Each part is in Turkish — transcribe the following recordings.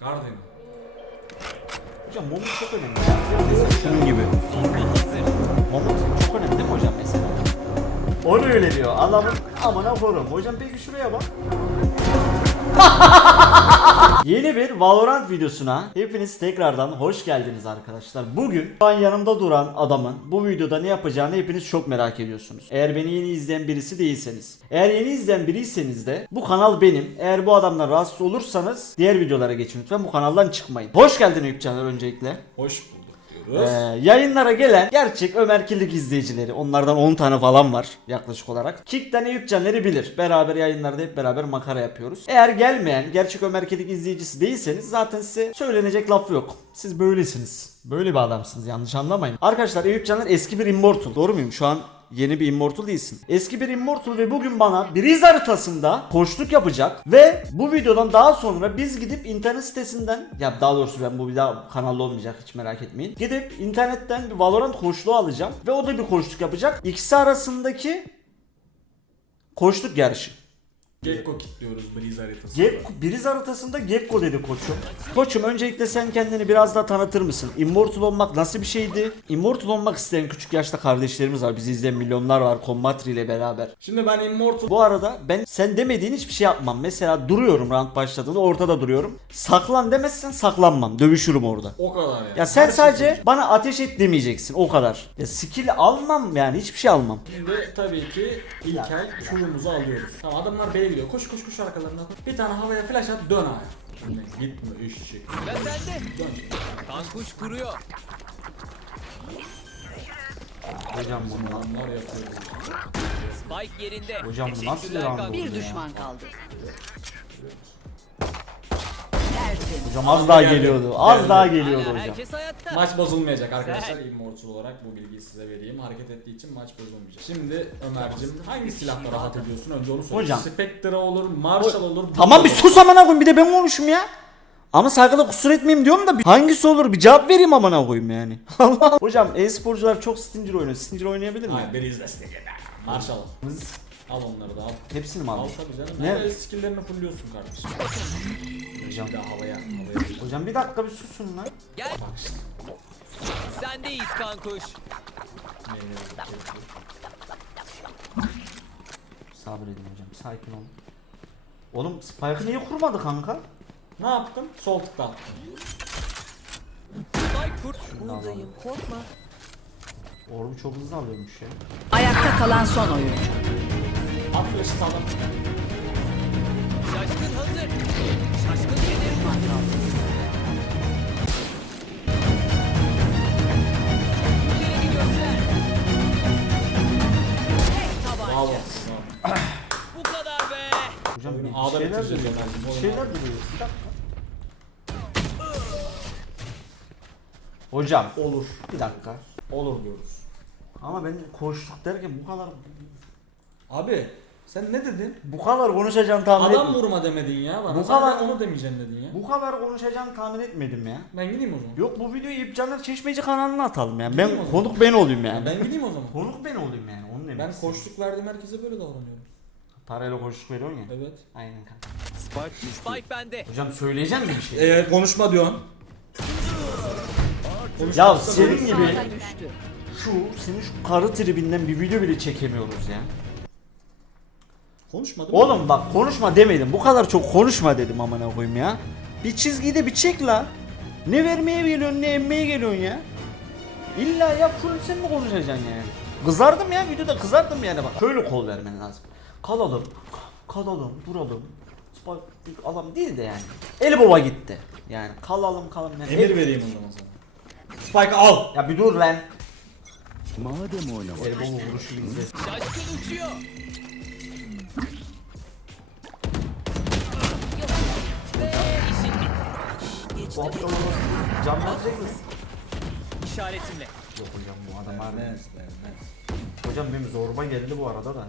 Garden. Hocam Momut çok önemli. Şunun gibi. Momut çok önemli değil mi hocam mesela? O da öyle diyor. Adamın amına korum. Hocam peki şuraya bak. Yeni bir Valorant videosuna hepiniz tekrardan hoş geldiniz arkadaşlar. Bugün şu an yanımda duran adamın bu videoda ne yapacağını hepiniz çok merak ediyorsunuz. Eğer beni yeni izleyen birisi değilseniz. Eğer yeni izleyen biriyseniz de bu kanal benim. Eğer bu adamdan rahatsız olursanız diğer videolara geçin lütfen bu kanaldan çıkmayın. Hoş geldin Eyüp Caner öncelikle. Hoş bulduk. Ee, yayınlara gelen gerçek Ömer Killik izleyicileri onlardan 10 tane falan var yaklaşık olarak. Kick'ten Eyüp Caner'i bilir. Beraber yayınlarda hep beraber makara yapıyoruz. Eğer gelmeyen gerçek Ömer Killik izleyicisi değilseniz zaten size söylenecek laf yok. Siz böylesiniz. Böyle bir adamsınız yanlış anlamayın. Arkadaşlar Eyüp Caner eski bir Immortal. Doğru muyum? Şu an yeni bir Immortal değilsin. Eski bir Immortal ve bugün bana Breeze haritasında koçluk yapacak ve bu videodan daha sonra biz gidip internet sitesinden ya daha doğrusu ben bu bir daha kanalda olmayacak hiç merak etmeyin. Gidip internetten bir Valorant koçluğu alacağım ve o da bir koçluk yapacak. İkisi arasındaki koçluk yarışı. Gekko kilitliyoruz Breeze haritası. Gekko, Breeze haritasında Gekko dedi koçum. Koçum öncelikle sen kendini biraz daha tanıtır mısın? Immortal olmak nasıl bir şeydi? Immortal olmak isteyen küçük yaşta kardeşlerimiz var. Bizi izleyen milyonlar var Combatri ile beraber. Şimdi ben Immortal Bu arada ben sen demediğin hiçbir şey yapmam. Mesela duruyorum round başladığında ortada duruyorum. Saklan demezsen saklanmam. Dövüşürüm orada. o kadar ya. Ya sen Her şey sadece bana ateş et demeyeceksin o kadar. Ya skill almam yani hiçbir şey almam. Şimdi tabii ki İlkel çulumuzu alıyoruz. Tamam adamlar B'ye gidiyor. Koş koş koş arkalarına. Bir tane havaya flash at dön ayağa. Şimdi gitme işçi. Ben sende. Dön. Kankuş kuruyor. Hocam bunu Onlar yapıyor. Spike yerinde. Hocam bu nasıl bir Teşekkürler round kanka. oldu Bir ya? düşman kaldı. Hocam az daha geldi. geliyordu. Az Geldi. daha geliyordu Hala hocam. Maç bozulmayacak arkadaşlar. Immortal olarak bu bilgiyi size vereyim. Hareket ettiği için maç bozulmayacak. Şimdi Ömer'cim hangi silahla rahat ediyorsun? Önce onu söyle. Hocam. Spectre olur, Marshall olur. Tamam bir sus amına koyayım bir de ben konuşayım ya. Ama saygıda kusur etmeyeyim diyorum da bir- hangisi olur bir cevap vereyim amına koyayım yani. Allah. Hocam e-sporcular çok Stinger oynuyor. Stinger oynayabilir mi? Hayır, Breeze destekle. Marshall. Al onları da al. Hepsini mi Al aldın? tabii canım. Ne? Ne? skilllerini fulluyorsun kardeşim. Hocam. Bir daha havaya. Havaya. Hocam bir dakika bir susun lan. Gel. Bak işte. Sendeyiz kankuş. Sabredin hocam sakin olun. Oğlum Spike'ı niye kurmadı kanka? Ne yaptın? Sol tıkla. Spike kur. Buradayım korkma. Orbu çok hızlı alıyormuş ya. Ayakta kalan son oyuncu. At sağlam. Şaşkın hazır. Bravo. Bu kadar be. Hocam bir, şeyler bitireceğiz duruyor. Ömerciğim, Bir oğlum şeyler abi. duruyor. Bir dakika. Hocam Olur. bir dakika. Olur diyoruz. Ama ben koştuk derken bu kadar Abi sen ne dedin? bu kadar konuşacağını tahmin Adam etmedim. vurma demedin ya bana. Bu Bu kadar- kadar onu demeyeceksin dedin ya. Bu kadar konuşacağını tahmin etmedim ya. Ben gideyim o zaman. Yok bu videoyu İp Caner Çeşmeci kanalına atalım yani. Ben Gideyim o zaman. konuk ben olayım Ya yani. ben gideyim o zaman. Konuk ben olayım yani. Onu demek Ben istedim. koştuk verdiğim herkese böyle davranıyorum. Parayla koştuk veriyorsun ya. Evet. Aynen kanka. Spike bende. Hocam söyleyeceğim mi bir şey? Eee konuşma diyorsun. ya senin gibi şu senin şu karı tribinden bir video bile çekemiyoruz ya. Konuşmadım. Oğlum bak konuşma demedim. Bu kadar çok konuşma dedim amına koyayım ya. Bir çizgiyi de bir çek la. Ne vermeye geliyorsun ne emmeye geliyorsun ya. İlla ya full sen mi konuşacaksın yani? Kızardım ya videoda kızardım yani bak. Şöyle kol vermen lazım. Kalalım, kalalım, duralım. Spike adam değil de yani. El baba gitti. Yani kalalım kalalım. Yani Emir el- vereyim o zaman. Spike al. Ya bir dur lan. Madem oynamak El baba vuruşu izle. Şaşkın uçuyor. Hafta olmaz. Can verecek misin? İşaretimle. Yok hocam bu adam harbi. Vermez vermez. Hocam benim zorba geldi bu arada da.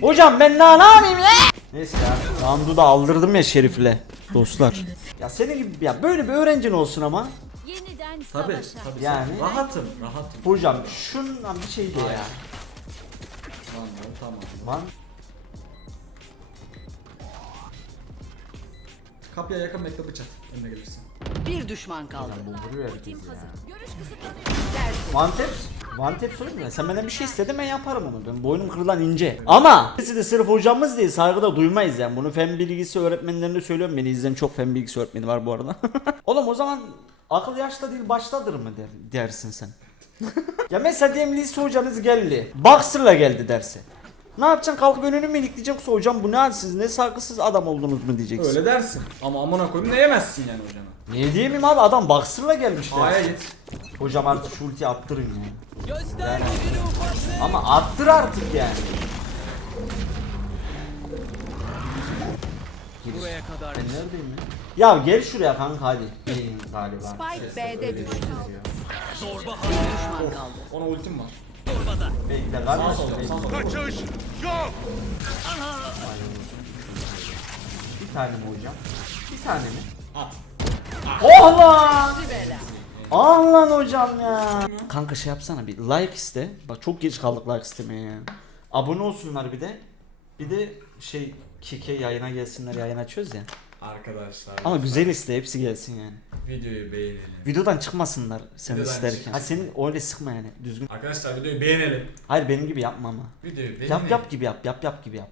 Hocam ben daha ne yapayım ya? Neyse ya. Randu da aldırdım ya Şerif'le. Dostlar. Ya senin gibi ya böyle bir öğrencin olsun ama. Yeniden Tabii savaşa. tabii. Yani. Rahatım rahatım. Hocam şundan bir şey de ya. Tamam tamam. Lan Kapıya yakın bekle bıçak. Önüne gelirsin. Bir düşman kaldı. Lan bu vuruyor herkes ya. Görüş kısıtlanıyor. One tap, one tap ya. Sen benden bir şey istedin ben yaparım onu. Ben boynum kırılan ince. Ama biz de sırf hocamız değil saygıda duymayız yani. Bunu fen bilgisi öğretmenlerine söylüyorum. Beni izleyen çok fen bilgisi öğretmeni var bu arada. Oğlum o zaman akıl yaşta değil baştadır mı der, dersin sen? ya mesela diyelim lise hocanız geldi. Boxer'la geldi derse. Ne yapacaksın kalkıp önünü mü ilikleyeceksin hocam bu ne halsiz ne saygısız adam oldunuz mu diyeceksin. Öyle dersin. Ama amına koyayım ne yemezsin yani hocana. Ne diyeyim abi adam boxer'la gelmiş A'ya dersin. git. Hocam artık şu ultiyi attırın ya. Göster gücünü ufaklık. Ama attır artık yani. Buraya kadar. Ben neredeyim ya? Ya gel şuraya kanka hadi. İyiyim galiba. Spike B'de düştü. Zorba hazır. düşman kaldı. Ona ultim var. Zorbada. Bekle kardeş. sağ sol. Bir tane mi hocam? Bir tane mi? At. Oh lan! Ah lan hocam ya. Kanka şey yapsana bir like iste. Bak çok geç kaldık like istemeye ya. Abone olsunlar bir de. Bir de şey Kike yayına gelsinler yayın açıyoruz ya. Arkadaşlar. Ama güzel iste hepsi gelsin yani. Videoyu beğenelim. Videodan çıkmasınlar sen Videodan isterken. Ha senin öyle sıkma yani düzgün. Arkadaşlar videoyu beğenelim. Hayır benim gibi yapma ama. Videoyu beğenelim. Yap yap gibi yap yap yap gibi yap.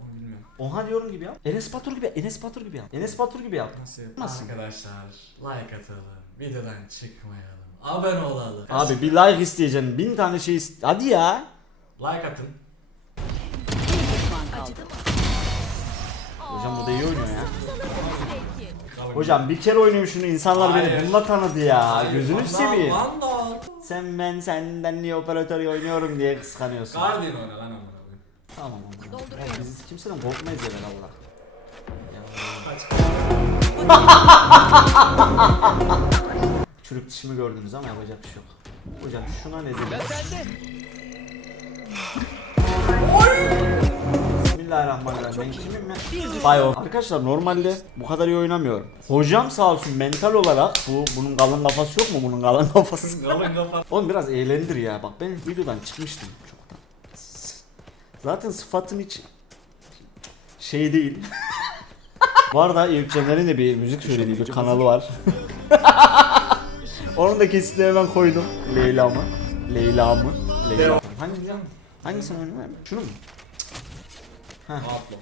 Onu bilmiyorum. Oha diyorum gibi yap. Enes Batur gibi Enes Batur gibi yap. Enes Batur gibi yap. Nasıl? Nasıl? Arkadaşlar like atalım. Videodan çıkmayalım. Abone olalım. Abi bir like isteyeceksin. Bin tane şey iste. Hadi ya. Like atın. Hocam bir kere oynuyorum şunu insanlar beni Hayır. bununla tanıdı ya. Hayır, Gözünü vandal, seveyim. vandal. Sen ben senden niye operatör oynuyorum diye kıskanıyorsun. Guardian oyna lan amına koyayım. Tamam ama. Dolduruyorum. Biz kimseden korkmayız ya Allah. Kaç. Çürük dişimi gördünüz ama yapacak bir şey yok. Hocam şuna ne Ve dedim? sende. Bismillahirrahmanirrahim. Bayo. Arkadaşlar normalde bu kadar iyi oynamıyorum. Hocam sağ olsun mental olarak bu bunun kalın kafası yok mu bunun kalın kafası? Kalın kafa. Oğlum biraz eğlendir ya. Bak ben videodan çıkmıştım çoktan. Zaten sıfatın hiç şey değil. Bu arada Eyüpcanların da bir müzik söylediği bir kanalı var. Onun da kesitini hemen koydum. Leyla mı? Leyla mı? Leyla. Hangi Hangisini oynayayım? Şunu mu? Atla.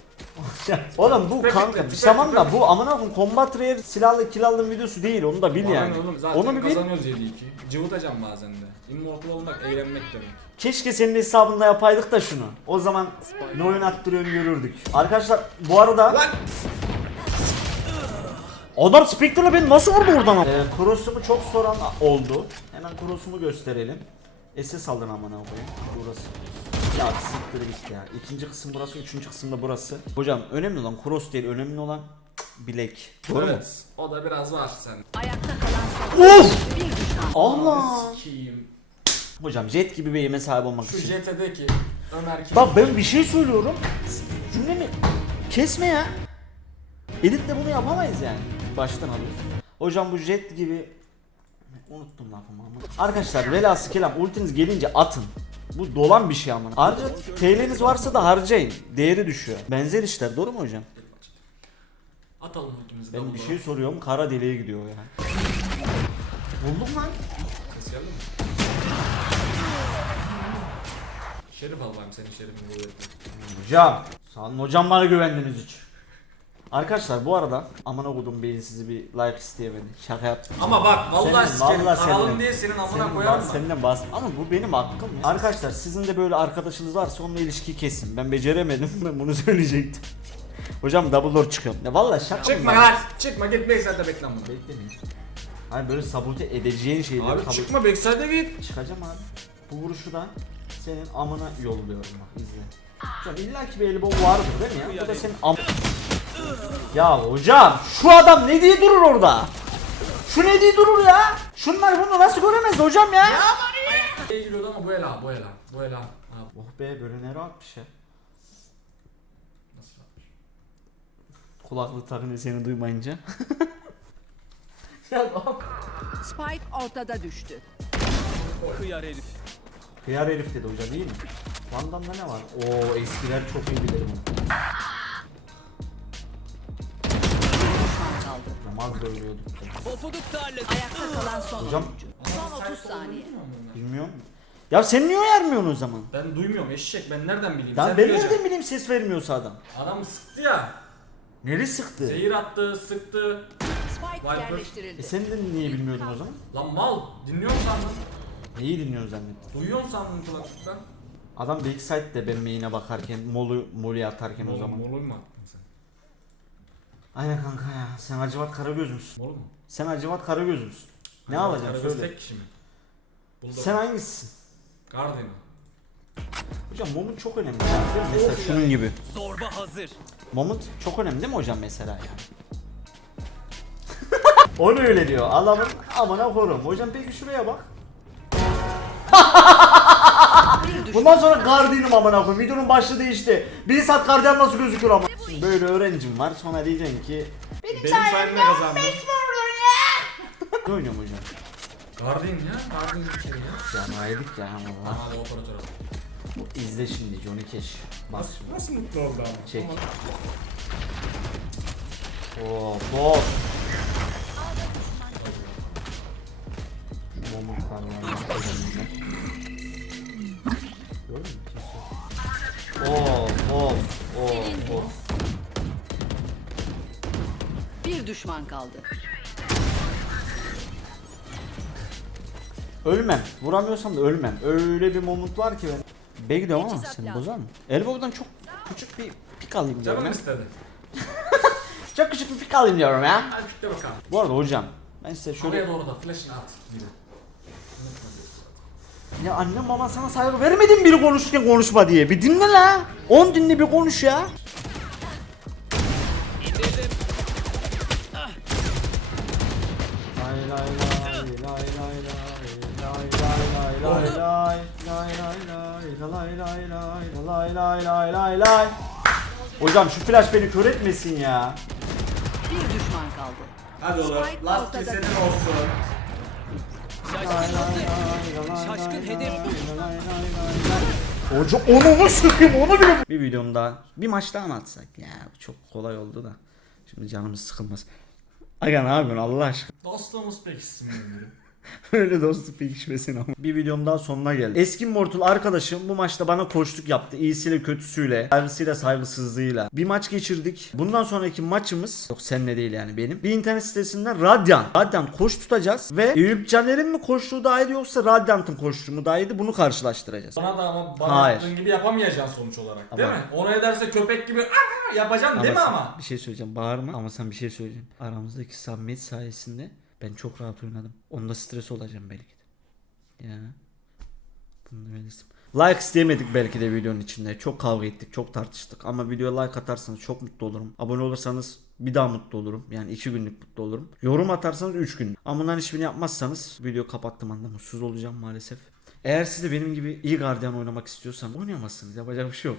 Oğlum bu Tüpe kanka tüpe, bir tüpe, tamam da bu amına koyayım Combat Rare silahlı kill aldığım videosu değil onu da bil yani. ne oğlum zaten Onu bir bil. kazanıyoruz 7-2. Cıvıtacağım bazen de. Immortal olmak eğlenmek demek. Keşke senin hesabında yapaydık da şunu. O zaman ne oyun attırıyorsun görürdük. Arkadaşlar bu arada Lan! adam Spectre'la beni nasıl vurdu oradan? Ee, cross'umu çok soran oldu. Hemen cross'umu gösterelim. SS alın amına koyayım. Burası. Ya siktir git ya. İkinci kısım burası, üçüncü kısım da burası. Hocam önemli olan cross değil, önemli olan bilek. Doğru mu? Evet. O da biraz var sen. Ayakta kalan son. Of! Bir düşman. Allah! Sikiyim. Hocam jet gibi bir yeme sahip olmak Şu için. JT'deki Ömer kim? Bak ben bir şey söylüyorum. Cümlemi kesme ya. Editle bunu yapamayız yani. Baştan alıyoruz. Hocam bu jet gibi unuttum lafımı ama. Arkadaşlar velası kelam ultiniz gelince atın. Bu dolan bir şey ama. Ayrıca TL'niz varsa da harcayın. Değeri düşüyor. Benzer işler doğru mu hocam? Atalım ultimizi. Ben bir şey soruyorum kara deliğe gidiyor ya. Buldum lan. Ses geldi mi? Şerif al bakayım senin şerifin bu Hocam. Sağ olun hocam bana güvendiniz hiç. Arkadaşlar bu arada aman okudum beyin sizi bir like isteyemedi. Şaka yaptım. Ama bak vallahi Senin, sikerim. vallahi Kanalım senin. diye senin amına Senin koyarım bas, ben. senden bas. Ama bu benim hakkım ya. Arkadaşlar sizin de böyle arkadaşınız varsa onunla ilişki kesin. Ben beceremedim ben bunu söyleyecektim. Hocam double door çıkıyorum. Ya vallahi şaka Çıkma bunlar. lan. Çıkma git backside'de bekle bunu. Beklemeyin. Hayır böyle sabote edeceğin şeyleri Abi kabul- çıkma backside'de git. Çıkacağım abi. Bu vuruşu da senin amına yolluyorum bak izle. Hocam illa ki bir elbow vardır değil mi ya? Bu da senin am... Ya hocam şu adam ne diye durur orada? Şu ne diye durur ya? Şunlar bunu nasıl göremez hocam ya? İyi giriyordu ama bu el ha bu el. Bu el Oh be böyle ne rahatmış ya. Nasıl yapmış? Kulaklık takınca seni duymayınca. ya bak. Spike ortada düştü. Kıyar herif. Kıyar herif dedi hocam değil mi? Van Damme'da ne var? Oo eskiler çok iyi bilirim. Az da ölüyorduk. Pofuduk tarlası. Ayakta kalan son Hocam oyuncu. Son 30 saniye. bilmiyorum. Ya sen niye uyarmıyorsun o zaman? Ben duymuyorum eşek ben nereden bileyim? Ya Sen ben duyacaksın. nereden bileyim ses vermiyorsa adam. Adam sıktı ya. Nereye sıktı? Zehir attı, sıktı. Spike Viper. E yerleştirildi. sen de niye bilmiyordun o zaman? Lan mal dinliyorum sandım. Neyi dinliyorsun zannettin? Duyuyorum sandım kulaklıktan. Adam backside'de ben main'e bakarken, molu, molu atarken o zaman. Molu mu? Aynen kanka ya. Sen Acıvat Karagöz müsün? Molu mu? Sen Acıvat Karagöz müsün? Ne Acaba alacaksın Karagöz söyle. tek kişi mi? Bulldog. Sen hangisisin? Guardian. Hocam moment çok önemli. ya, değil mi? Mesela şunun gibi. Zorba hazır. Moment çok önemli değil mi hocam mesela yani? Onu öyle diyor. Adamın amına korum. Hocam peki şuraya bak. Bundan sonra Guardian'ım amına koyayım. Videonun başlığı değişti. Bir saat Guardian nasıl gözükür ama. Şimdi böyle öğrencim var. Sonra diyeceksin ki Benim, sayemde kazandım. ne oynuyorum hocam? Guardian ya. Guardian bir kere ya. Ya yedik ya valla. Hadi operatör at. İzle şimdi Johnny Cash. Bas şimdi. Nasıl mutlu oldu ama? Çek. Ama Hop hop. Moment Hop hop hop. Bir düşman kaldı. Ölmem. Vuramıyorsam da ölmem. Öyle bir moment var ki ben. Bey gidiyorum ama seni bozar mı? Elbow'dan çok küçük bir pik alayım diyorum Canım ya. istedi. Çok küçük bir pik alayım diyorum ya. Hadi bitti bakalım. Bu arada hocam ben size şöyle... Şuraya doğru da flash'ını at. Ya annem baban sana saygı vermedin biri konuşurken konuşma diye. Bir dinle la. 10 dinle bir konuş ya. Lay lay lay lay lay lay lay lay lay lay lay lay lay lay Hocam şu flash beni kör etmesin ya. Bir düşman kaldı. Hadi oğlum. Last kesenin olsun. Şaşkın hedef Hoca onu mu sıkayım onu bile Bir videom daha bir maç daha mı atsak? Ya bu çok kolay oldu da. Şimdi canımız sıkılmaz. Aga ne yapıyorsun Allah aşkına? Dostluğumuz pek isimlendirim. Öyle dostu pekişmesin ama. Bir videom daha sonuna geldi. Eski Mortal arkadaşım bu maçta bana koçluk yaptı. İyisiyle kötüsüyle, saygısıyla saygısızlığıyla. Bir maç geçirdik. Bundan sonraki maçımız, yok seninle değil yani benim. Bir internet sitesinden Radiant. Radiant koç tutacağız ve Eyüp Caner'in mi koçluğu daha iyiydi yoksa Radiant'ın koçluğu mu daha iyiydi bunu karşılaştıracağız. Bana da ama bana Hayır. yaptığın gibi yapamayacaksın sonuç olarak. Değil Ama- mi? Onu ederse köpek gibi "Aa!" yapacaksın değil mi sen- ama? Bir şey söyleyeceğim bağırma ama sen bir şey söyleyeceğim. Aramızdaki samimiyet sayesinde ben çok rahat oynadım. Onda stres olacağım belki de. Ya. Bunu da belirtim. Like isteyemedik belki de videonun içinde. Çok kavga ettik, çok tartıştık. Ama videoya like atarsanız çok mutlu olurum. Abone olursanız bir daha mutlu olurum. Yani iki günlük mutlu olurum. Yorum atarsanız 3 gün. Ama bunların hiçbirini yapmazsanız video kapattım anda mutsuz olacağım maalesef. Eğer siz de benim gibi iyi gardiyan oynamak istiyorsanız oynayamazsınız. Yapacak bir şey yok.